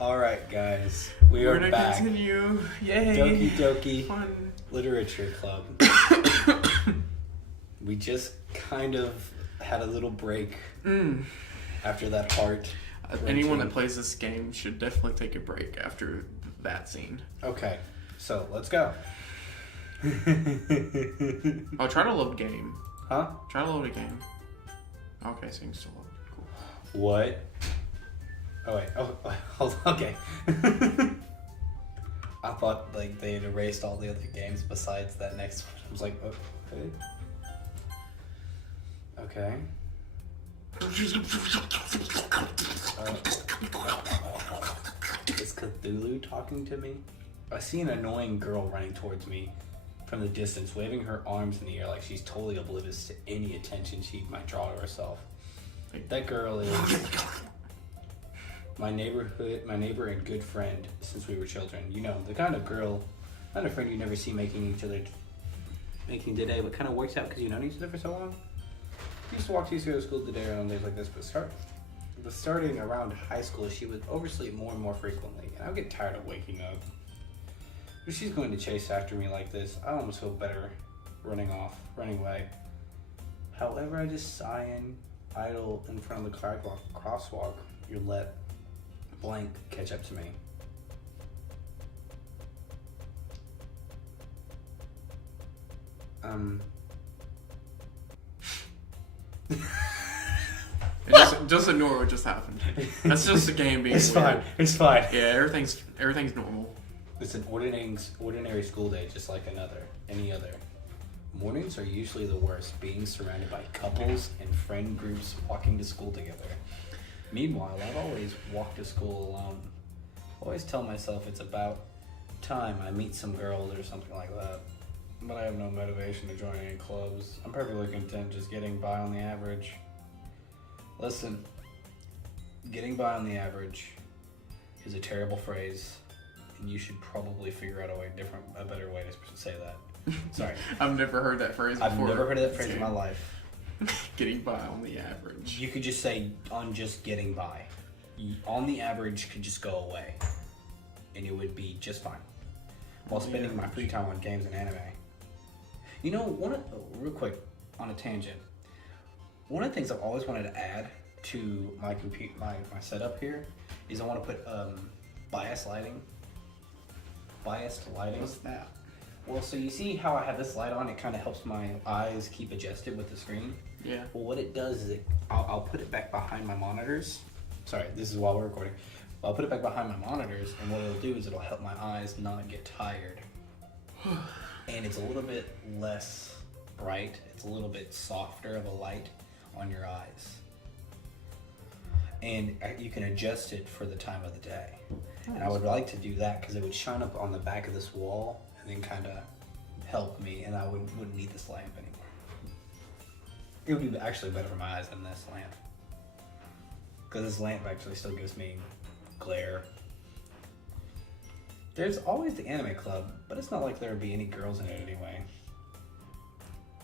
Alright, guys. We're We're gonna back. continue. Yay. Doki Doki Fun. Literature Club. We just kind of had a little break after that part. Anyone that plays this game should definitely take a break after that scene. Okay, so let's go. Oh, try to load game. Huh? Try to load a game. Okay, so you can still load. Cool. What? Oh wait. Oh, hold on. Okay. I thought like they had erased all the other games besides that next one. I was like, okay. Is Cthulhu talking to me? I see an annoying girl running towards me from the distance, waving her arms in the air like she's totally oblivious to any attention she might draw to herself. That girl is my neighbor and good friend since we were children. You know, the kind of friend you never see making today, but kind of works out because you've known each other for so long. We used to walk to school today on days like this, but starting around high school, she would oversleep more and more frequently, and I would get tired of waking up. If she's going to chase after me like this, I almost feel better running away. However, I just sigh and idle in front of the crosswalk. You let blank catch up to me. Just ignore what just happened. That's just the game being It's weird. fine. It's fine. Yeah, everything's normal. It's an ordinary school day, just like any other. Mornings are usually the worst, being surrounded by couples and friend groups walking to school together. Meanwhile, I've always walked to school alone. Always tell myself it's about time I meet some girls or something like that. But I have no motivation to join any clubs. I'm perfectly content just getting by on the average. Listen, getting by on the average is a terrible phrase, and you should probably figure out a better way to say that. Sorry. I've never heard that phrase before. I've never heard of that phrase in my life. Getting by on the average. You could just say on just getting by. On the average could just go away, and it would be just fine. While spending my free time on games and anime. You know, real quick, on a tangent. One of the things I've always wanted to add to my setup here is I want to put biased lighting. Biased lighting. What's that? Well, so you see how I have this light on? It kind of helps my eyes keep adjusted with the screen. Yeah. Well, what it does is I'll put it back behind my monitors. Sorry, this is while we're recording. I'll put it back behind my monitors, and what it'll do is it'll help my eyes not get tired. And it's a little bit less bright. It's a little bit softer of a light on your eyes. And you can adjust it for the time of the day. And I would like to do that because it would shine up on the back of this wall and then kind of help me, and I wouldn't need this lamp anymore. It would be actually better for my eyes than this lamp. Because this lamp actually still gives me glare. There's always the anime club, but it's not like there would be any girls in it anyway.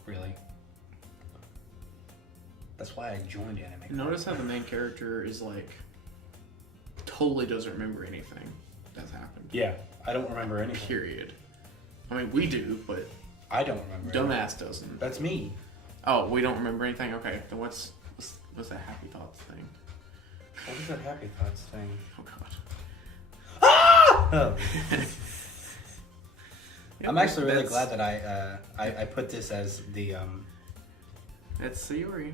Really. That's why I joined anime club. Notice how the main character is like totally doesn't remember anything that's happened. Yeah, I don't remember anything. Period. I mean, we do, but I don't remember. dumbass doesn't. That's me. Oh, we don't remember anything? Okay, then what's that happy thoughts thing? What is that happy thoughts thing? Oh, God. Oh. Yeah, I'm actually really that's- glad that I put this as the That's Sayori.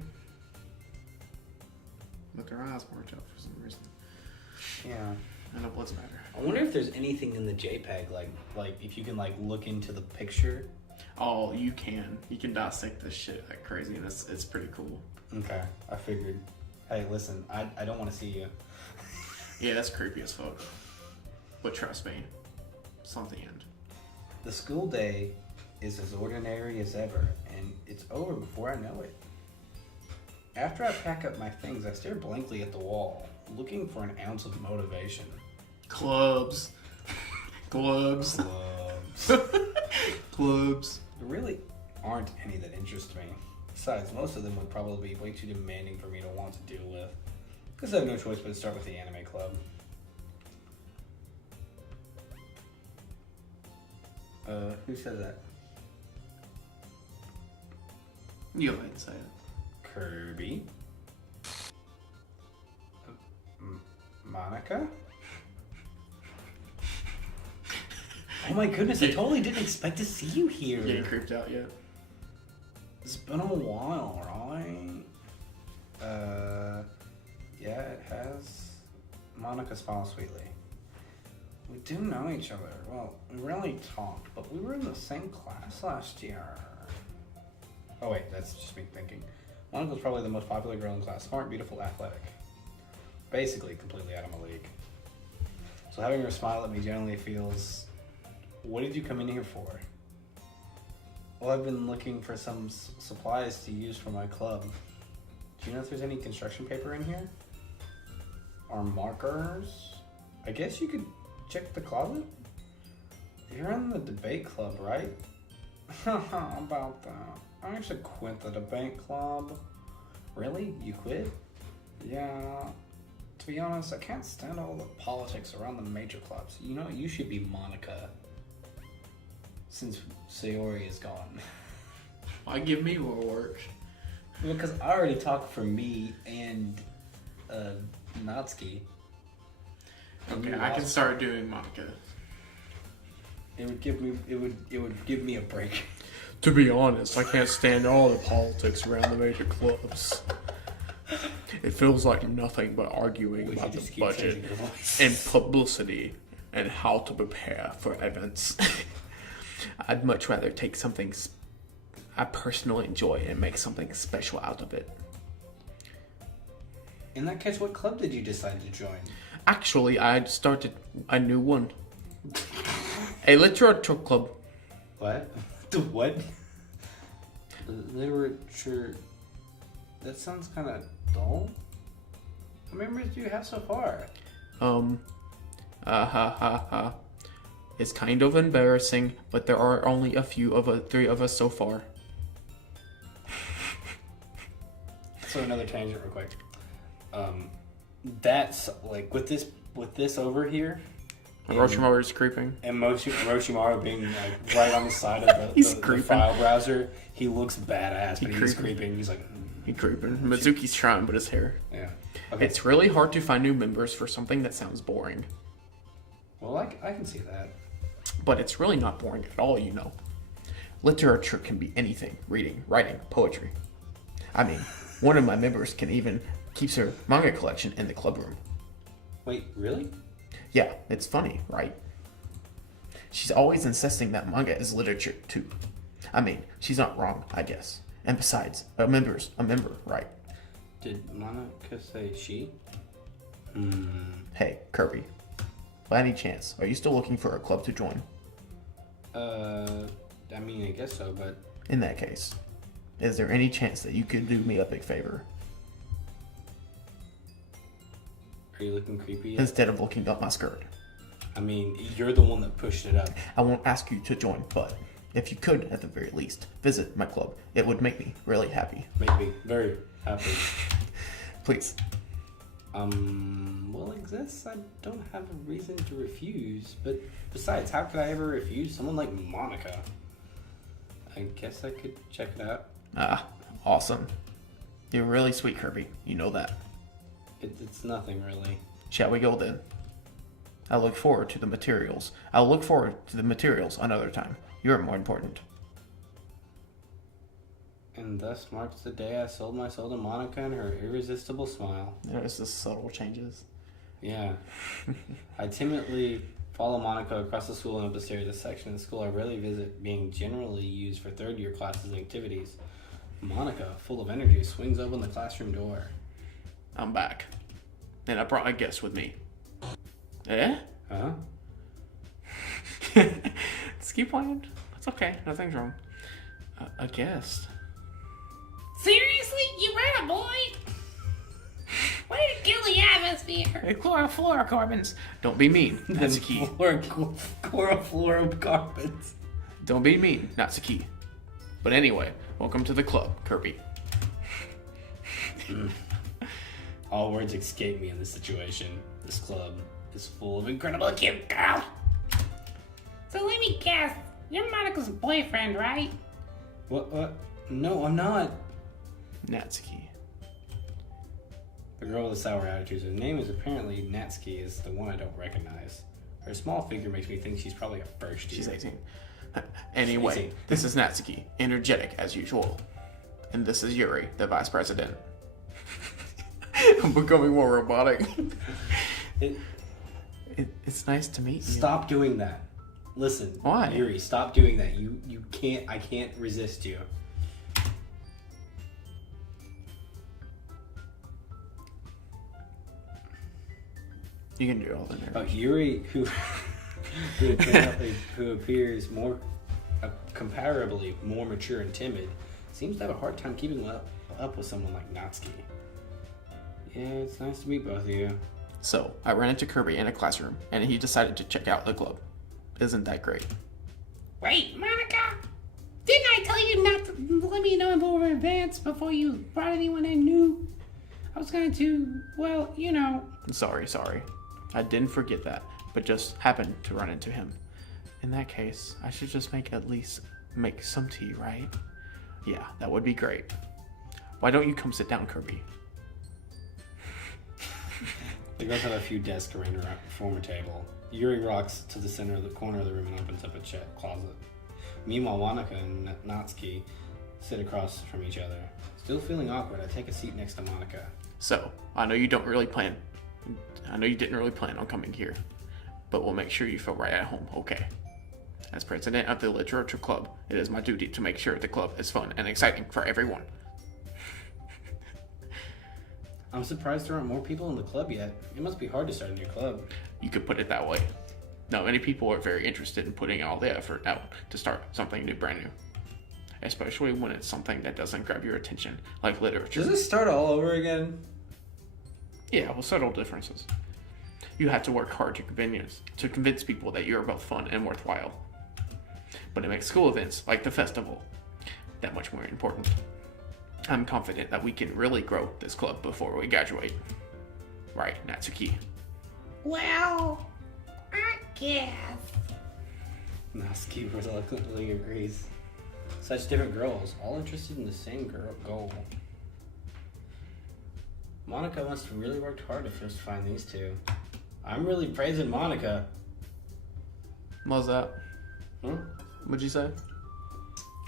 But their eyes weren't up for some reason. yeah. I know what's matter. I wonder if there's anything in the JPEG like if you can like look into the picture. Oh, you can. You can dissect this shit like crazy, and it's pretty cool. Okay, I figured. Hey, listen, I don't want to see you. Yeah, that's creepy as fuck. But trust me, it's not the end. The school day is as ordinary as ever, and it's over before I know it. After I pack up my things, I stare blankly at the wall, looking for an ounce of motivation. Clubs. Clubs. Clubs. There really aren't any that interest me. Besides, most of them would probably be way too demanding for me to want to deal with. Guess I have no choice but to start with the anime club. Who said that? You go ahead and say it. Kirby. Monica? Oh my goodness, I totally didn't expect to see you here. You getting creeped out yet? It's been a while, right? Yeah, it has. Monica smiles sweetly. We do know each other. Well, we rarely talked, but we were in the same class last year. Oh wait, that's just me thinking. Monica's probably the most popular girl in class. Smart, beautiful, athletic. Basically, completely out of my league. So having her smile at me generally feels... What did you come in here for? Well, I've been looking for some supplies to use for my club. Do you know if there's any construction paper in here? Or markers? I guess you could check the closet? You're in the debate club, right? About that. I actually quit the debate club. Really? You quit? Yeah. To be honest, I can't stand all the politics around the major clubs. You know, you should be Monica. Since Sayori is gone. Why give me more work? Because I already talked for me and Natsuki. Okay, I can start doing Monica. It would give me a break. To be honest, I can't stand all the politics around the major clubs. It feels like nothing but arguing about the budget and publicity and how to prepare for events. I'd much rather take something I personally enjoy and make something special out of it. In that case, what club did you decide to join? Actually, I started a new one. A literature club. What? The what? Literature. That sounds kind of dull. How many members do you have so far? It's kind of embarrassing, but there are only three of us so far. So another tangent real quick. That's like with this over here. Orochimaru is creeping. And Orochimaru being like right on the side of the file browser, he looks badass, but he's creeping. He's like... He's creeping. Mizuki's trying, but his hair. Yeah. Okay. It's really hard to find new members for something that sounds boring. Well, I can see that. But it's really not boring at all, you know. Literature can be anything. Reading, writing, poetry. I mean, one of my members can even keeps her manga collection in the club room. Wait, really? Yeah, it's funny, right? She's always insisting that manga is literature, too. I mean, she's not wrong, I guess. And besides, a member, right? Did Monica say she? Hey, Kirby. By any chance, are you still looking for a club to join? I mean, I guess so, but... In that case, is there any chance that you could do me a big favor? Are you looking creepy yet? Instead of looking up my skirt. I mean, you're the one that pushed it up. I won't ask you to join, but if you could, at the very least, visit my club, it would make me really happy. Make me very happy. Please. Well, I guess I don't have a reason to refuse, but besides, how could I ever refuse someone like Monica? I guess I could check it out. Ah, awesome. You're really sweet, Kirby. You know that. It's nothing, really. Shall we go then? I'll look forward to the materials. I'll look forward to the materials another time. You're more important. And thus marks the day I sold my soul to Monica and her irresistible smile. There's the subtle changes. Yeah. I timidly follow Monica across the school and up the stairs. A section of the school I rarely visit, being generally used for third-year classes and activities. Monica, full of energy, swings open the classroom door. I'm back. And I brought a guest with me. Eh? Huh? Just keep playing. It's okay. Nothing's wrong. A guest. Seriously? You ran a boy? Way to kill the atmosphere. Hey, chlorofluorocarbons. Don't be mean. That's the key. Chlorofluorocarbons. Don't be mean. That's the key. But anyway, welcome to the club, Kirby. All words escape me in this situation. This club is full of incredible cute girls. So let me guess. You're Monika's boyfriend, right? What? No, I'm not. Natsuki. The girl with the sour attitude. Her name is apparently Natsuki, is the one I don't recognize. Her small figure makes me think she's probably a first year. She's 18. Anyway, 18. This is Natsuki, energetic as usual. And this is Yuri, the vice president. I'm becoming more robotic. It's nice to meet you. Stop doing that. Listen. Why? Yuri, stop doing that. You can't, I can't resist you. You can do all the narration. Yuri, who appears more comparably more mature and timid, seems to have a hard time keeping up with someone like Natsuki. Yeah, it's nice to meet both of you. So, I ran into Kirby in a classroom, and he decided to check out the club. Isn't that great? Wait, Monika! Didn't I tell you not to let me know more in advance before you brought anyone in new? I was going to, well, you know. Sorry. I didn't forget that, but just happened to run into him. In that case, I should just at least make some tea, right? Yeah, that would be great. Why don't you come sit down, Kirby? The girls have a few desks arranged around a former table. Yuri rocks to the center of the corner of the room and opens up a closet. Meanwhile, Monika and Natsuki sit across from each other. Still feeling awkward, I take a seat next to Monika. So, I know you didn't really plan on coming here, but we'll make sure you feel right at home, okay? As president of the literature club, it is my duty to make sure the club is fun and exciting for everyone. I'm surprised there aren't more people in the club yet. It must be hard to start a new club. You could put it that way. Not many people are very interested in putting all the effort out to start something new, brand new. Especially when it's something that doesn't grab your attention, like literature. Does this start all over again? Yeah, well, subtle differences. You have to work hard to convince people that you're both fun and worthwhile. But it makes school events, like the festival, that much more important. I'm confident that we can really grow this club before we graduate. Right, Natsuki? Well, I guess. Natsuki reluctantly agrees. Such different girls, all interested in the same goal. Monika must have really worked hard to first find these two. I'm really praising Monika. What's that? Hmm? What'd you say?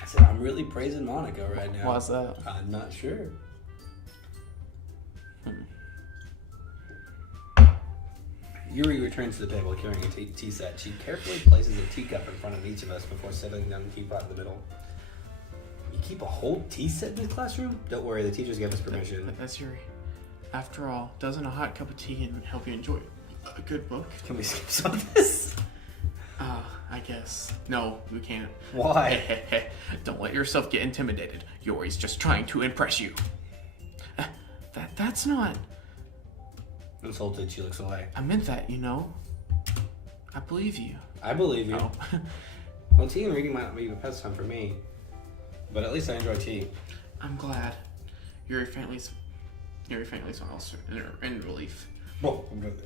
I said, I'm really praising Monika right now. Why's that? I'm not sure. Yuri returns to the table carrying a tea set. She carefully places a teacup in front of each of us before settling down the teapot in the middle. You keep a whole tea set in this classroom? Don't worry, the teachers gave us permission. That's Yuri. After all, doesn't a hot cup of tea help you enjoy a good book? Can we skip some of this? I guess. No, we can't. Why? Don't let yourself get intimidated. Yuri's just trying to impress you. That's not... Insulted, she looks away. I meant that, you know. I believe you. I believe you. Oh. Well, tea and reading might not be the best time for me, but at least I enjoy tea. I'm glad. Yuri family's also in relief. Well, I'm good.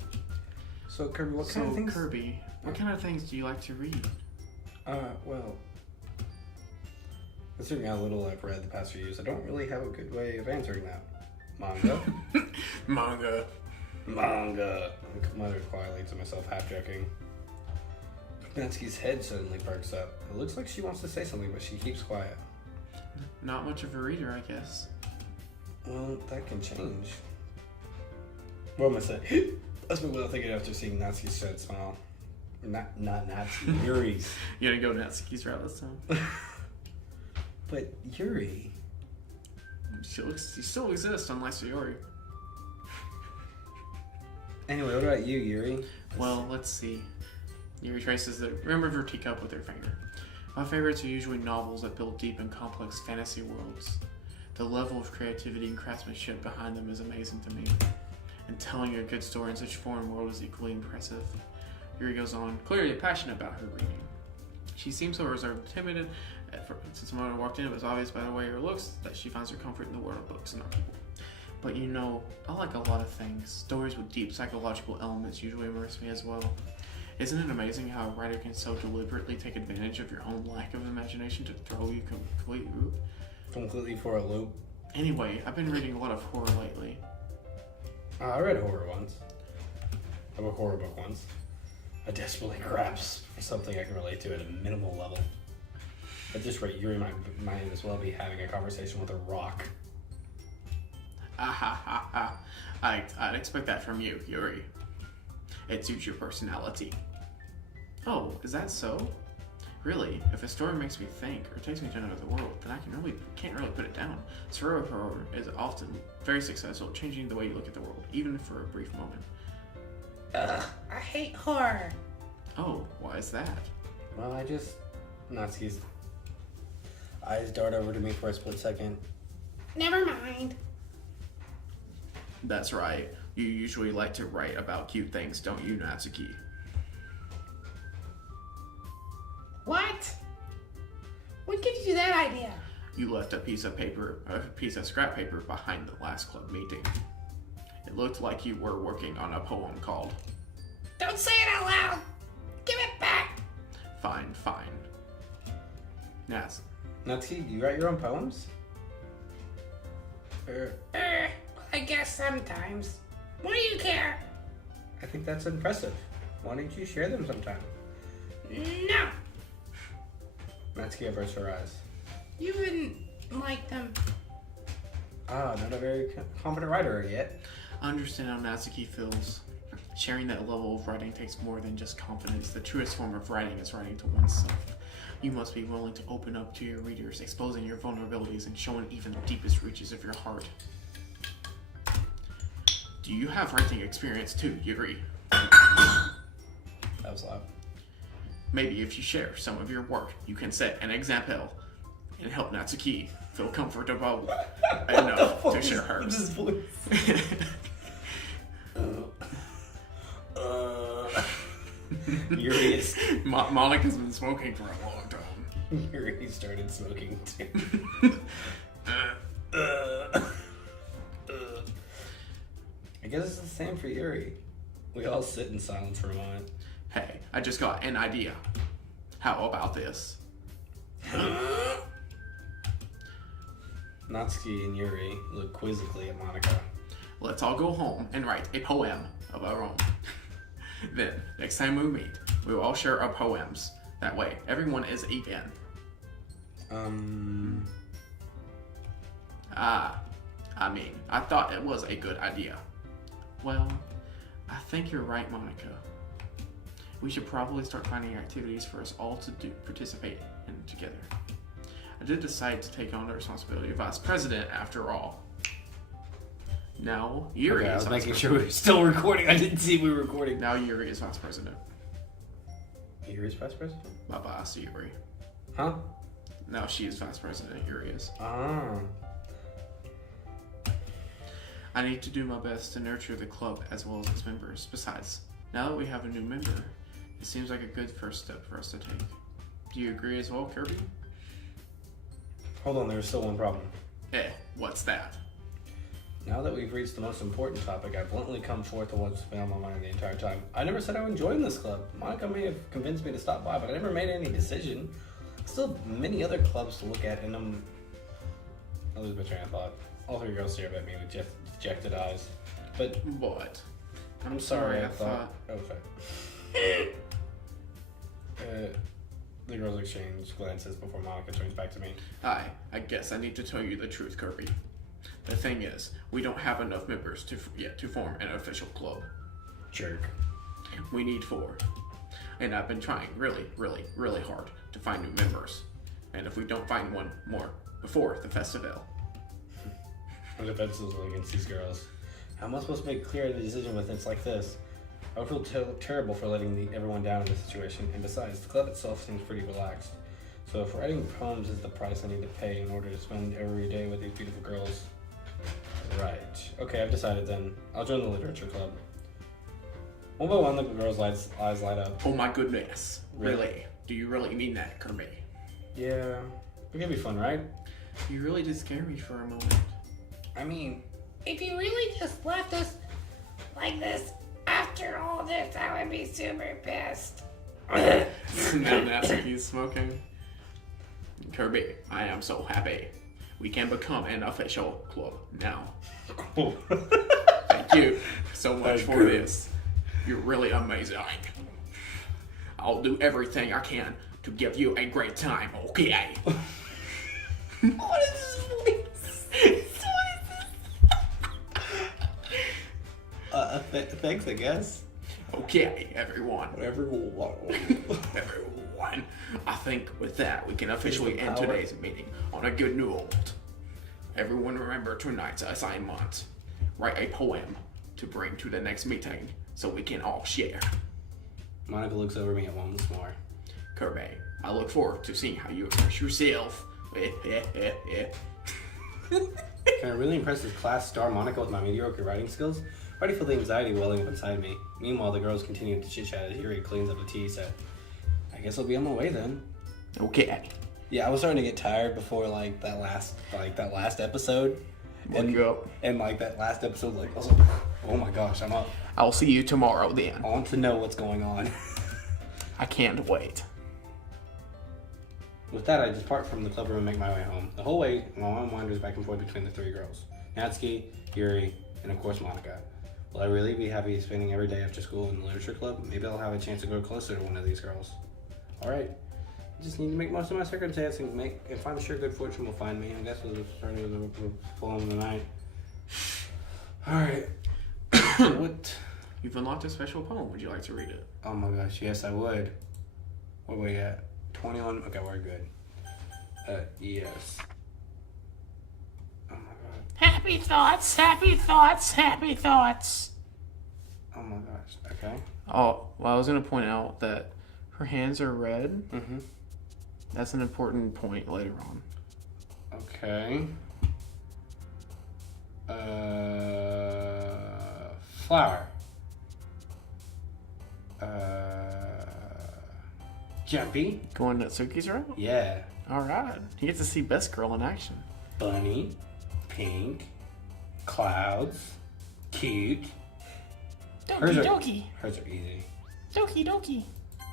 So, Kirby, what kind of things? Kirby, what kind of things do you like to read? Well, considering how little I've read the past few years, I don't really have a good way of answering that. Manga? Manga. I muttered quietly to myself, half joking. Natsuki's head suddenly perks up. It looks like she wants to say something, but she keeps quiet. Not much of a reader, I guess. Well, that can change. What am I saying? That's what I'm thinking after seeing Natsuki's sad smile. Not Natsuki, Yuri's. You gonna go Natsuki's route this time? But Yuri. She still exists, unless Yuri. Anyway, what about you, Yuri? Well, let's see. Yuri traces the rim of her teacup with her finger. My favorites are usually novels that build deep and complex fantasy worlds. The level of creativity and craftsmanship behind them is amazing to me. And telling a good story in such a foreign world is equally impressive. Yuri goes on, clearly passionate about her reading. She seems so reserved and timid. Since the moment I walked in, it was obvious by the way her looks that she finds her comfort in the world of books and not people. But you know, I like a lot of things. Stories with deep psychological elements usually immerse me as well. Isn't it amazing how a writer can so deliberately take advantage of your own lack of imagination to throw you Completely for a loop. Anyway, I've been reading a lot of horror lately. I read horror once. I read a horror book once. I desperately grasp for something I can relate to at a minimal level. At this rate, Yuri might as well be having a conversation with a rock. I'd expect that from you, Yuri. It suits your personality. Oh, is that so? Really, if a story makes me think or takes me to another world, then I can't really put it down. Survival horror is often very successful at changing the way you look at the world, even for a brief moment. I hate horror. Oh, why is that? Well, Natsuki's eyes dart over to me for a split second. Never mind. That's right. You usually like to write about cute things, don't you, Natsuki? What? When did you do that idea? You left a piece of scrap paper behind the last club meeting. It looked like you were working on a poem called... Don't say it out loud! Give it back! Fine. Natsuki, do you write your own poems? I guess sometimes. What do you care? I think that's impressive. Why don't you share them sometime? No! Natsuki averts her eyes. You wouldn't like them. Not a very competent writer yet. I understand how Natsuki feels. Sharing that level of writing takes more than just confidence. The truest form of writing is writing to oneself. You must be willing to open up to your readers, exposing your vulnerabilities and showing even the deepest reaches of your heart. Do you have writing experience too, Yuri? That was loud. Maybe if you share some of your work, you can set an example and help Natsuki feel comfortable enough to share hers. Yuri is... Monica's been smoking for a long time. Yuri started smoking too. I guess it's the same for Yuri. We all sit in silence for a moment. Hey, I just got an idea. How about this? Natsuki and Yuri look quizzically at Monica. Let's all go home and write a poem of our own. Then, next time we meet, we will all share our poems. That way, everyone is even. I thought it was a good idea. Well, I think you're right, Monica. We should probably start finding activities for us all to participate in together. I did decide to take on the responsibility of vice president after all. Now, Yuri is I was vice making president. sure we were still recording. I didn't see we were recording. Now Yuri is vice president. Yuri's vice president? My boss, Yuri. Huh? Now she is vice president, Yuri is. Ah. I need to do my best to nurture the club as well as its members. Besides, now that we have a new member, it seems like a good first step for us to take. Do you agree as well, Kirby? Hold on, there's still one problem. What's that? Now that we've reached the most important topic, I've bluntly come forth to what's been on my mind the entire time. I never said I would join this club. Monica may have convinced me to stop by, but I never made any decision. Still have many other clubs to look at, and I lose my train of thought. All three girls stare at me with dejected eyes. But What? I'm sorry, I thought... Oh, sorry. The girls exchange glances before Monica turns back to me. I guess I need to tell you the truth, Kirby. The thing is, we don't have enough members yet to form an official club. Jerk. We need 4. And I've been trying really, really, really hard to find new members. And if we don't find one more before the festival... I'm defensively against these girls. How am I supposed to make clear the decision with things like this? I would feel terrible for letting everyone down in this situation, and besides, the club itself seems pretty relaxed. So if writing poems is the price I need to pay in order to spend every day with these beautiful girls... Right. Okay, I've decided then. I'll join the literature club. One by one, the girls' eyes light up. Oh my goodness. Really? Do you really mean that, Kirby? Yeah. It could be fun, right? You really did scare me for a moment. I mean... If you really just left us like this after all this, I would be super pissed. Now Natsuki's smoking. Kirby, I am so happy. We can become an official club now. Cool. Thank you so much for this. You're really amazing. I'll do everything I can to give you a great time, okay? What is this voice? Thanks, I guess. Okay, everyone. Everyone. Everyone. I think with that, we can officially end today's meeting on a good note. Everyone remember tonight's assignment. Write a poem to bring to the next meeting so we can all share. Monica looks over me once more. Kirby, I look forward to seeing how you express yourself. Can I really impress this class star Monica with my mediocre writing skills? I already feel the anxiety welling up inside me. Meanwhile, the girls continue to chit-chat as Yuri cleans up the tea, so I guess I'll be on my way then. Okay. Yeah, I was starting to get tired before that last episode. And that last episode, I was like, oh my gosh, I'm up. I'll see you tomorrow then. I want to know what's going on. I can't wait. With that, I depart from the club room and make my way home. The whole way, my mind wanders back and forth between the three girls. Natsuki, Yuri, and of course Monica. Will I really be happy spending every day after school in the literature club? Maybe I'll have a chance to grow closer to one of these girls. Alright. I just need to make most of my circumstance and find sure good fortune will find me. I guess we'll start with the poem of the night. Alright. What? You've unlocked a special poem. Would you like to read it? Oh my gosh, yes I would. What are we at? 21? Okay, we're good. Yes. Oh my god. Happy thoughts, happy thoughts, happy thoughts. Oh my gosh, okay. Oh, well, I was going to point out that her hands are red. Mm-hmm. That's an important point later on. Okay. Flower. Jumpy. Going Natsuki's route? Yeah. Alright. You get to see Best Girl in action. Bunny. Pink. Clouds. Cute. Doki Doki. Hers are easy. Doki Doki.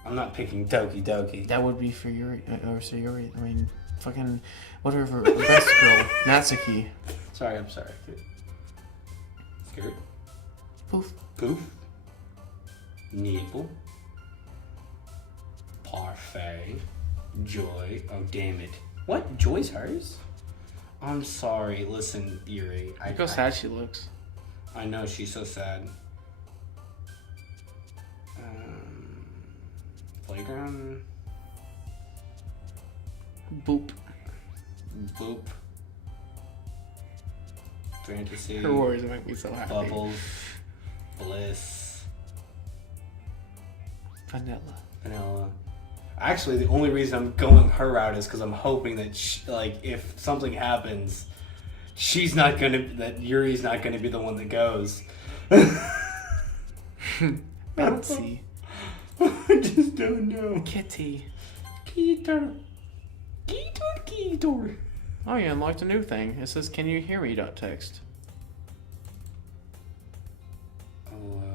I'm not picking Doki Doki. That would be for Yuri. Or so Yuri. I mean, fucking. Whatever. Best Girl. Natsuki. Sorry, I'm sorry. Skirt. Poof. Poof. Nipple. Parfait. Joy. Oh, damn it. What? Joy's hers? I'm sorry. Listen, Yuri. Look how sad she looks. I know, she's so sad. Playground. Boop. Boop. Fantasy. Her words make me so happy. Bubbles. Bliss. Vanilla. Actually, the only reason I'm going her route is because I'm hoping that, if something happens, that Yuri's not gonna be the one that goes. Bouncy. I just don't know. Kitty. Keetor. Oh, you unlocked a new thing. It says, "Can you hear me?" .text. What?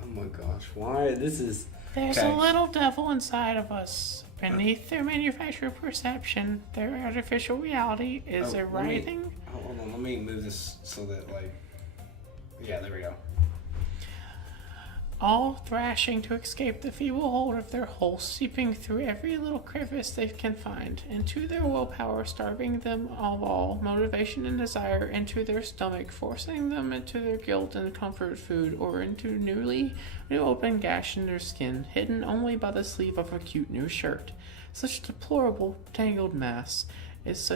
Oh my gosh! Why? This is. There's Okay. a little devil inside of us. Beneath their manufactured perception, their artificial reality is a writhing. Hold on, let me move this so that yeah, there we go. All thrashing to escape the feeble hold of their hull, seeping through every little crevice they can find, into their willpower, starving them of all motivation and desire, into their stomach, forcing them into their guilt and comfort food, or into new open gash in their skin, hidden only by the sleeve of a cute new shirt. Such deplorable, tangled mass is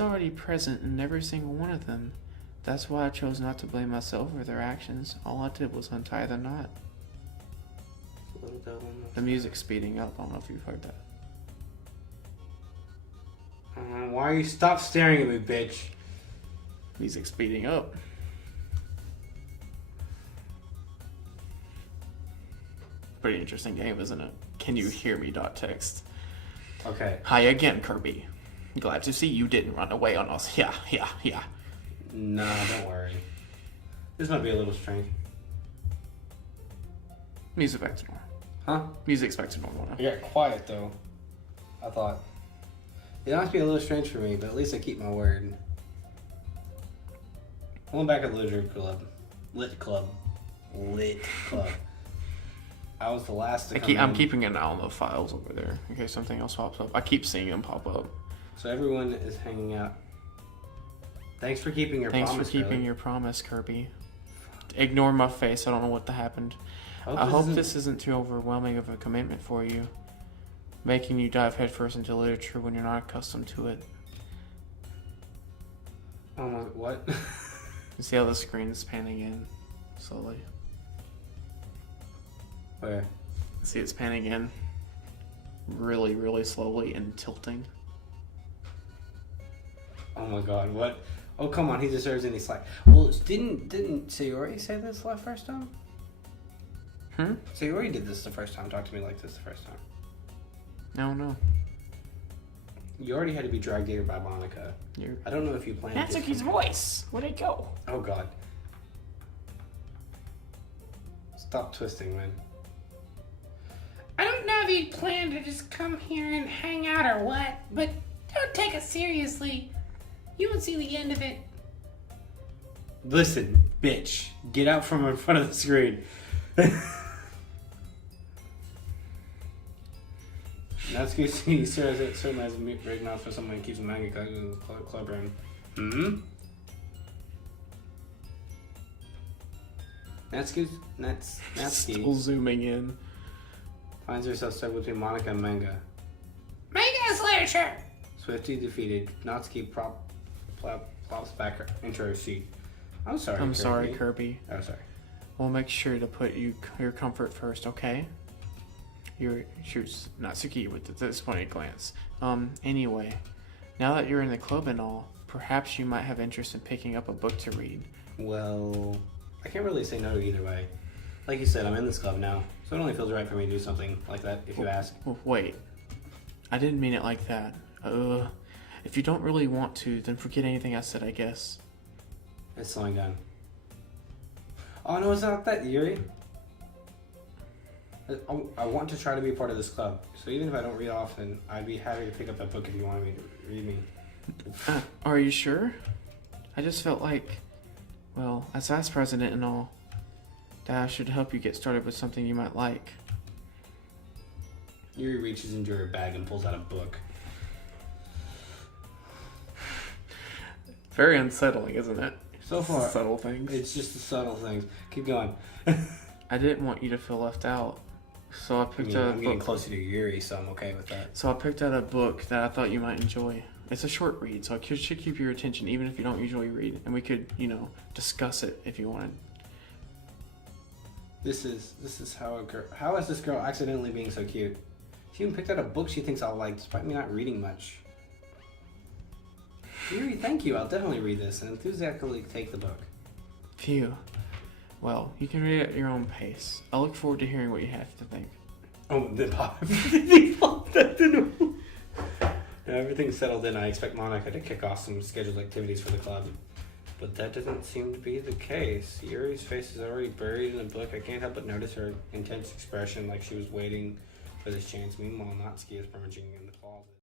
already present in every single one of them. That's why I chose not to blame myself for their actions. All I did was untie the knot. The music's speeding up. I don't know if you've heard that. Why are you stop staring at me, bitch? Music's speeding up. Pretty interesting game, isn't it? Can you hear me? .text. Okay. Hi again, Kirby. Glad to see you didn't run away on us. Yeah. Nah, don't worry. This might be a little strange. Music's back to normal. Huh? Music's back to normal now. I got quiet though. I thought it must be a little strange for me, but at least I keep my word. I'm back at Lit Club. I was the last to come I'm in. keeping an eye on the files over there in case something else pops up. I keep seeing them pop up. So everyone is hanging out. Thanks for keeping your promise. Thanks for keeping your promise, Kirby. Ignore my face. I don't know what happened. I hope this isn't too overwhelming of a commitment for you, making you dive headfirst into literature when you're not accustomed to it. Oh my, what? You see how the screen is panning in slowly? Where? See, it's panning in really, really slowly and tilting. Oh my god, what? Oh, come on, he deserves any slack. Well, didn't Sayori say this the first time? Sayori did this the first time, talked to me like this the first time. No. You already had to be dragged here by Monica. I don't know if you planned Natsuki's voice! Where'd it go? Oh god. Stop twisting, man. I don't know if you plan to just come here and hang out or what, but don't take us seriously. You won't see the end of it. Listen, bitch. Get out from in front of the screen. Natsuki serves as break mouth for someone who keeps a manga collection in the club room. Natsuki Still zooming in. finds herself stuck between Monica and manga. Manga is literature. Swiftly defeated, Natsuki plops back into her seat. I'm sorry, Kirby. Oh, sorry. We'll make sure to put your comfort first, okay? Shoots Natsuki with a disappointed glance. Anyway, now that you're in the club and all, perhaps you might have interest in picking up a book to read. Well, I can't really say no either way. Like you said, I'm in this club now, so it only feels right for me to do something like that, if you ask. Wait. I didn't mean it like that. If you don't really want to, then forget anything I said, I guess. It's slowing down. Oh no, it's not that, Yuri. I want to try to be part of this club, so even if I don't read often, I'd be happy to pick up that book if you wanted me to read me. Are you sure? I just felt like, well, as vice president and all, that I should help you get started with something you might like. Yuri reaches into her bag and pulls out a book. Very unsettling, isn't it? So far, subtle things. It's just the subtle things. Keep going. I didn't want you to feel left out, so I picked out a book. I'm getting closer to Yuri, so I'm okay with that. So I picked out a book that I thought you might enjoy. It's a short read, so it should keep your attention even if you don't usually read, and we could, discuss it if you wanted. This is how a girl. How is this girl accidentally being so cute? She even picked out a book she thinks I'll like, despite me not reading much. Yuri, thank you. I'll definitely read this and enthusiastically take the book. Phew. Well, you can read it at your own pace. I look forward to hearing what you have to think. Oh, then everything's settled in. I expect Monica to kick off some scheduled activities for the club. But that doesn't seem to be the case. Yuri's face is already buried in the book. I can't help but notice her intense expression like she was waiting for this chance. Meanwhile, Natsuki is rummaging in the closet.